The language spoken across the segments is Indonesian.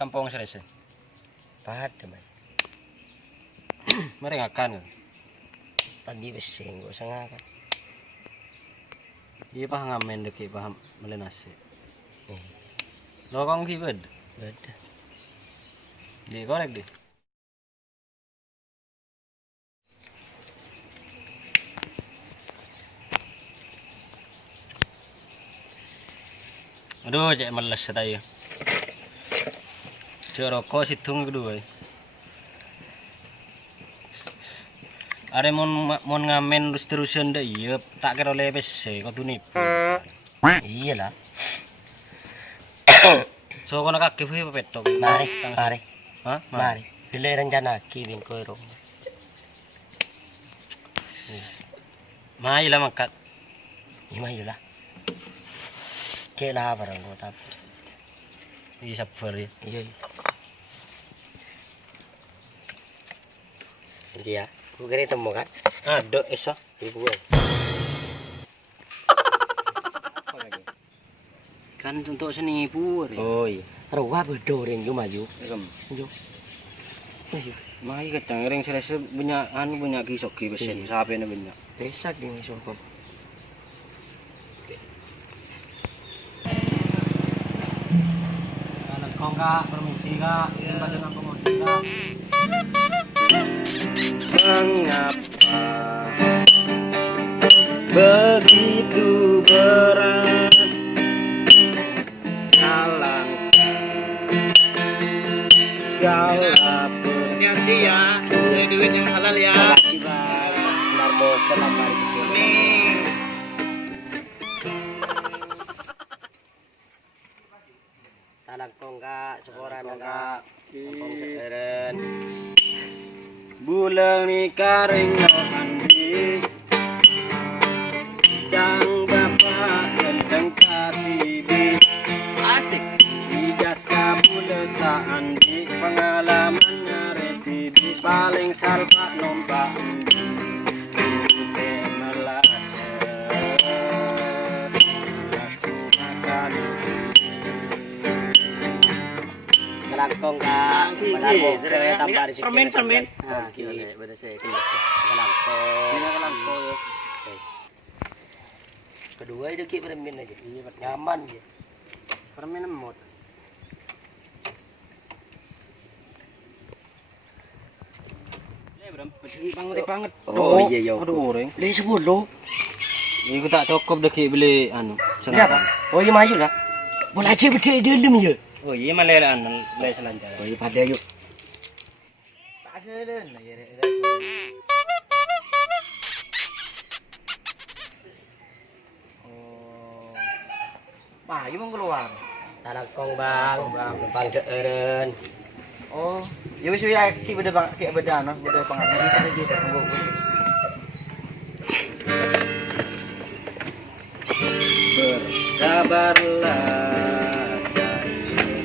kampung selesai. Pahat teman. Mari ngakan. Pagi besing gua sangat. Iya pah ngamen deki paham melenasi. Eh, Lokong kibed. beda. Di korek di. Aduh, cek males saya. Cek rokok situng kedua. Are mon ngamen terus-terusan deh iya tak kira lepes sih kau tuh nipu. Iyalah. So kono kaki hui apa petok? Mari. Hah? Mari. Dile rencana kibin koiro. Mai lah makat. Ima iyalah. Kela barang gua tapi. Iya sabar ya. Iya. Iya. Gua kira temu kan. Ada esa. Ibu gue. Kan untuk seni pur. Oh iya. Rawa bedorin yo maju. Yo. Ayo. Mai kadang ring selesai banyak kisok ki besen sape ne banyak. Besak di soko. Anak kong kak, permisi kak, tempat dengan pemotong kak. Mengapa begitu berat jalan segala hati-hati ya, cari duit yang halal ya. Makasih bang. Narbo kelamar juga. Amin. Talang kongka, sekoran kak. Kampung Keren. Bulan ni karing no andi Jang bapak genteng katibi Asik Ijasa bulan tak andi Pengalamannya retibi Paling salpa nomba andi Ute melase Aku makan Talang kongka. Narbo tambah di Permen. Nah, kira betul saya talang kong. Kedua itu ki permen aja. Nyaman ya. Permen emot. Banget. Oh iya iya. Aduh orang. Beli 10. Ini aku tak cukup deki beli anu. Berapa? Oh iya maju lah. Boleh aja beli dalam ya. Oh iya malah anu beli selancar. Oh iya pada yuk. Tak selen lagi. Oh. Wah, ini mau keluar. Talang kong bang, numpang deeren. Oh, ya wis ya ki beda bang, ki beda anu, beda pengen kita lagi tunggu. Bersabarlah sayang,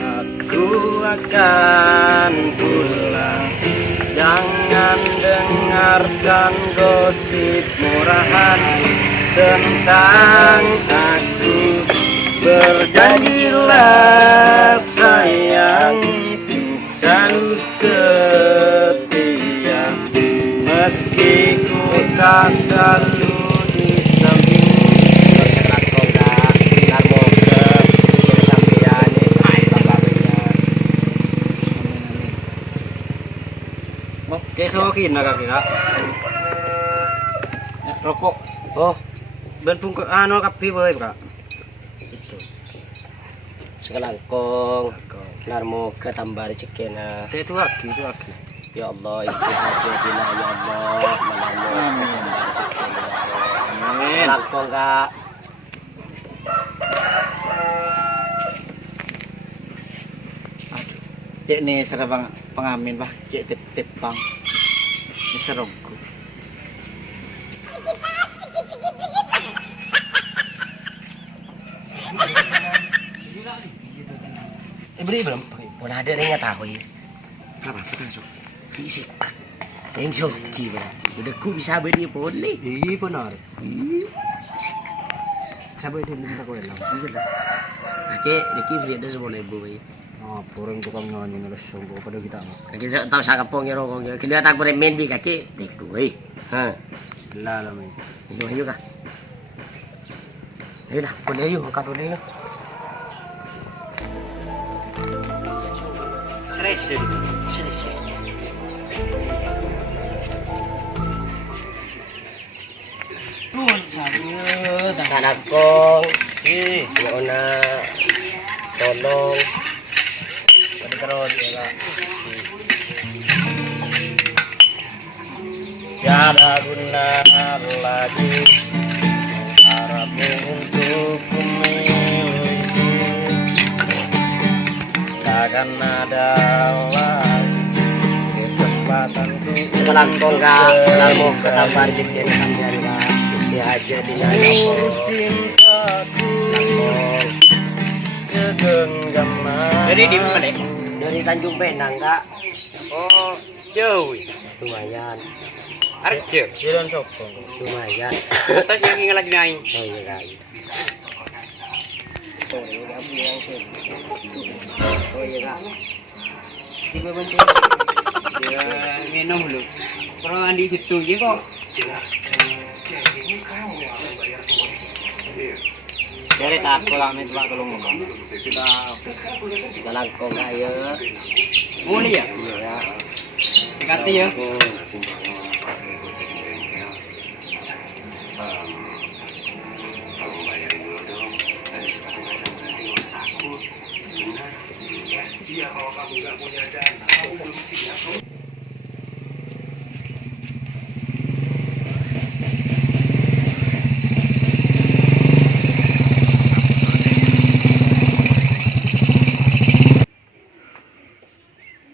aku akan pulang. Jangan dengarkan gosip murahan tentang aku. Berjanjilah sayang, selalu setia, meski ku tak selalu di sampingmu. Kesokin na kaki kak. Rokok. Oh, ben pungkuk anu kapi boleh kak. Itu. Sekelangkong, narmo tambah rezeki na. Itu lagi. Ya Allah, itu aja bila ya Allah, menarmo Amin. sekelangkong kak. Cek nih serabang pengamin bah, cek tip bang. Ini serongku. Beri belum? Pun ada ringnya tahu ya. Apa kita masuk? Isi. Tenso, gila. Udah ku bisa beri boleh. Iya benar. Sabi din sa ko lang. Oke, diki beri ada 10.000 ya. Apa orang tukang nyanyi nulis sungguh pada kita nggak? Kita tahu sa kapong yero kong yo. Kita tak boleh main di kaki tiku eh. Ha. Lah lah men. Ayo ka. Ayo dah, boleh yuk, makan boleh yuk. Serius. Tuh saya Tanah kong, sih. yo na tolong. Pada terus ya kak. Tiada guna lagi harapmu untuk memiliki. Takkan ada lagi kesempatanku. Sebelang kong ka, sebelang mo katambar jikin sampean ka. Dia aja di nyanyi Cintaku segenggam Jadi di mana? Dari Tanjung Pinang kak. Oh, jauh. Lumayan, Arjo. Jalan sokong. lumayan. Terus yang ingin lagi naik. Oh iya kak. Oh ini aku bilang sih. Oh iya kak. Tiba bentuk. Ya, minum dulu. Kalau andi situ aja kok. Dari tak pulang itu lah kalau ngomong. Kita Sebelang kong kak ya. Mulai ya? Iya. Dekati ya.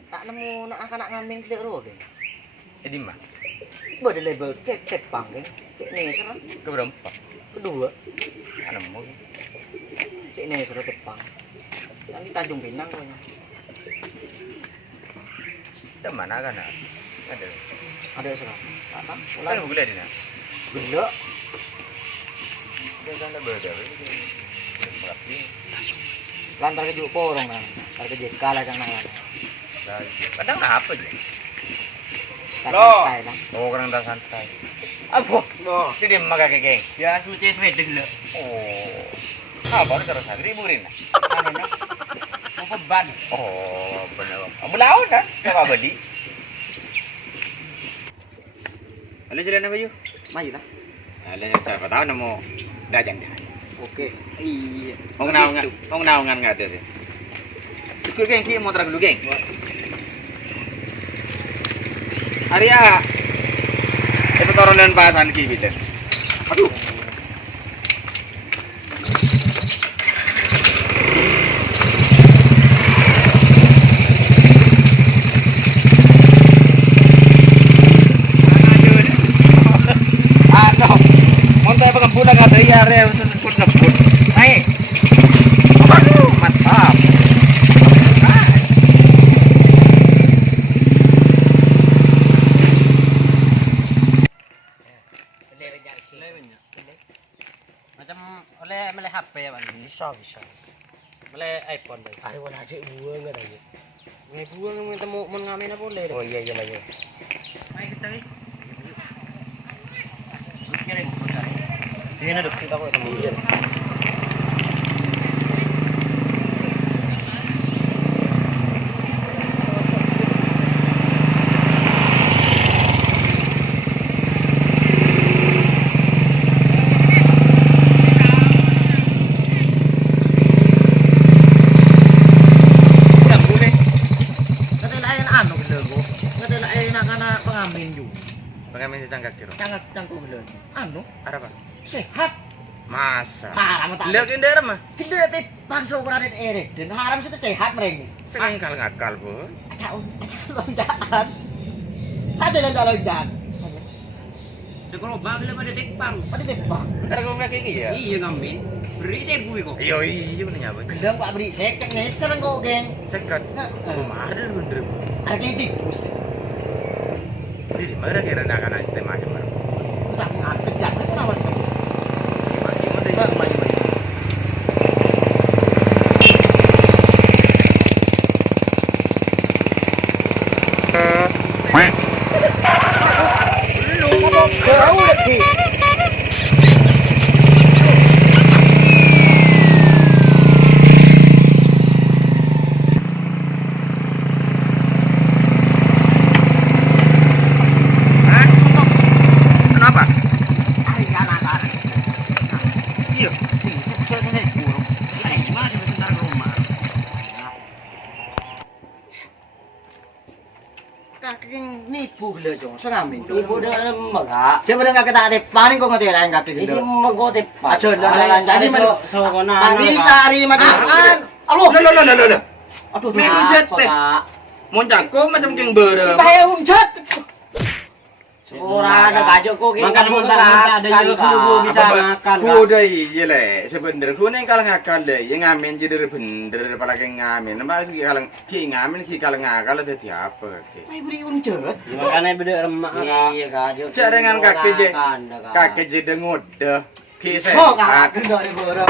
Tak nemu nak akan nak ngambil klik roh ke? Jadi mah, Boleh label cek pang ke? Cek nih serah. keberapa? Kedua, Ada mau. cek nih serah Jepang. Yang di Tanjung Pinang pokoknya. Di mana kan? Ada. Ada serah. Mana? Kan Mulai boleh di sana. gila. Dia kan ada beda. Lantar ke Jupo orang nang. Lantar ke JK lah jangan nang. Kadang apa aja? Santai lah. Oh, kadang tak santai. Apa? Loh, itu dia makan kegeng. ya semacam sepeda dulu. Oh, apa terus hari riburin? Anu nak mau beban. Oh, benar. Belau dah, siapa badi? Ada jalan apa yuk? Maju lah. Ada siapa tahu nemu dajang dia. Oke. Iya. Ong naungan nggak ada deh. Ikut geng, kita mau terang dulu geng. Arya, itu taruhan pasan kita. Aduh. Aduh, montai pengembunan ada ya, Arya, pun ngebut. Naik. Aduh, mantap. Macam oleh HP ya Pak. Bisa. Oleh iPhone deh. Ada warna aja buang nggak tanya. Ngai buang minta mau ngamen apa boleh. Oh iya maju. Ayo kita nih. Kirim. Dia ada kita kok teman. Iya. Pengamen si cangkak kiro. Cangkuk gelo. Anu, Ada apa? sehat. Masa. Haram tak. Lihat ini mah. Gede tit langsung ukuran erek dan haram situ sehat mereka. Sekarang kalau ngakal bu. Ada lonjakan. Ada lonjakan. Sekolah bang pada tekpang. Pada tebak. Ntar kalau nggak kayak gini ya. Iya ngamen. Beri saya bui kok. Iya iya bener nyapa. Gendang kok beri sekek ngeser kok geng. Sekat. Rumah ada bener. Ada yang tikus. Jadi mana kira nak akan sistem macam mana? Tak ngakit jangan kenapa. Gimana maju maju. gila cong, so ngamin cong. Ibu dah maga. Siapa dah nggak kita paling kok ngerti lain kaki Ini gila. magotip pa. Aco dah jadi man. So kona. Tadi sehari makan. Alo. Loh. Aduh. Meru jet teh. Monjangko macam geng bere. Bahaya umcat. Ora ada kajo ko Makan muntah ada juga kudu bisa makan. Ku dai yele sebener ku neng kalang akal le yang ngamen jadi bener apalagi ngamen nambah segi kalang ki ngamen ki kalang akal dadi apa ki. Mai beri umcat. Makanya beda remak. Iya kajo. Cak dengan kaki je. Kaki je ngode. Ki Oh, sehat. kakak dari bora.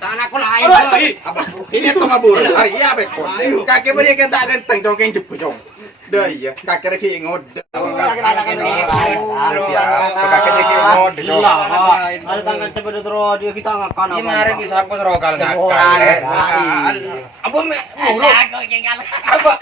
Tanah ko lain. Apa? Ini to ngabur. Ari ya bekon. Kaki beri kan tak genteng dong keng jebujong. Dah iya, kaki lagi ngode. Kaki lagi ngode. Ada tangan coba terus dia kita ngakan. Ini mari bisa aku serokal ngakal. Apa me? Apa?